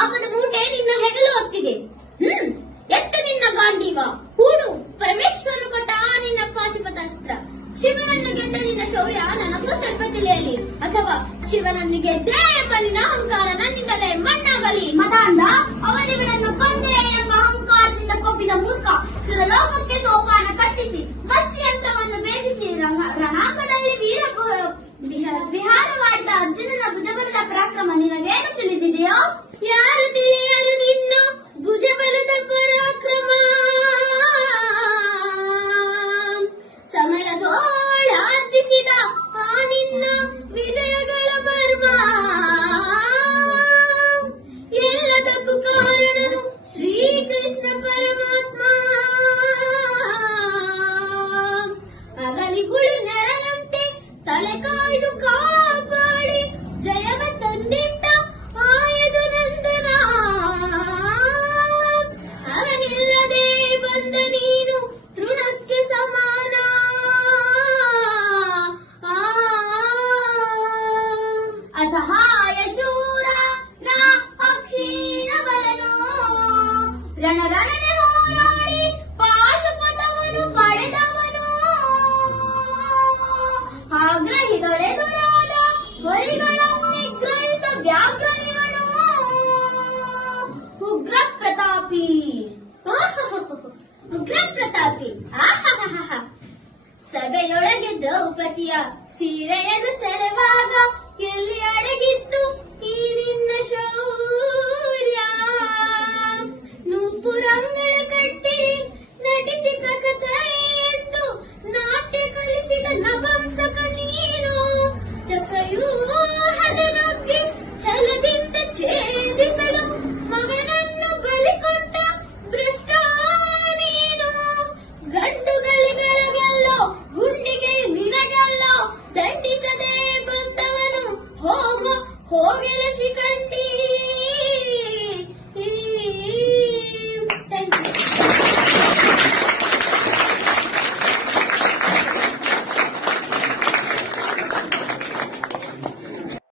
ಪಾಪದ ಮೂಟೆ ನಿನ್ನ ಹೆಗಲು ಹೊತ್ತಿದೆ. ಹ್ಮ್, ಎತ್ತ ನಿನ್ನ ಗಾಂಡೀವ? ಕೂಡು, ಪರಮೇಶ್ವರನು ಕೊಟ್ಟ ನಿನ್ನ ಪಾಶುಪತಾಸ್ತ್ರ ಶಿವನನ್ನು ಗೆದ್ದ ನಿನ್ನ ಶೌರ್ಯ ನನಗೂ ಸ್ವಲ್ಪ ತಿಳಿಯಲಿ. ಅಥವಾ ಶಿವನನ್ನು ಗೆದ್ದೆ ಬಲಿನ ಅಹಂಕಾರ ನನ್ನಿಂದಲೇ ಮಣ್ಣಾಗಲಿ. ಮದಾಂಧ ಅವರಿವರನ್ನು ಕೊಂದೆ ಎಂಬ ಅಹಂಕಾರದಿಂದ ಕೊಬ್ಬಿದ ಮೂರ್ಖ ಸುರಲೋಕಕ್ಕೆ ಸೋಪಾನ ಕಟ್ಟಿಸಿ ಮತ್ಸ್ಯಂತ್ರವನ್ನು ಭೇದಿಸಿ ರಣಾಂಗದಲ್ಲಿ ವೀರ ವಿಹಾರ ಮಾಡಿದ ಅರ್ಜುನನ ಭುಜಬಲದ ಪರಾಕ್ರಮ ನಿನ್ನ ನೆರಳಂತೆ ತಲೆ ಕಾಯ್ದು ಕಾಪಾಡಿ. ಜಯವ ತಂದಿಟ್ಟ ಆಯದು ನಂದನ. ಅವನಿಲ್ಲದೆ ಬಂದ ನೀನು ತೃಣಕ್ಕೆ ಸಮಾನ. ಅಸಹಾಯ ಶೂರ ನಾ ಪಕ್ಷೀನ ಬಲನು. ಪ್ರತಾಪಿ ಆಹಾಹಾಹಾ. ಸಭೆಯೊಳಗೆ ದ್ರೌಪದಿಯ ಸೀರೆಯನ್ನು ಸೆಳೆವಾಗ ಎಲ್ಲಿ ಅಡಗಿತ್ತು? ಈ ನಿನ್ನ ಶೌರ್ಯ. ನೂಪುರಂಗಳ हो गए रसिकंटी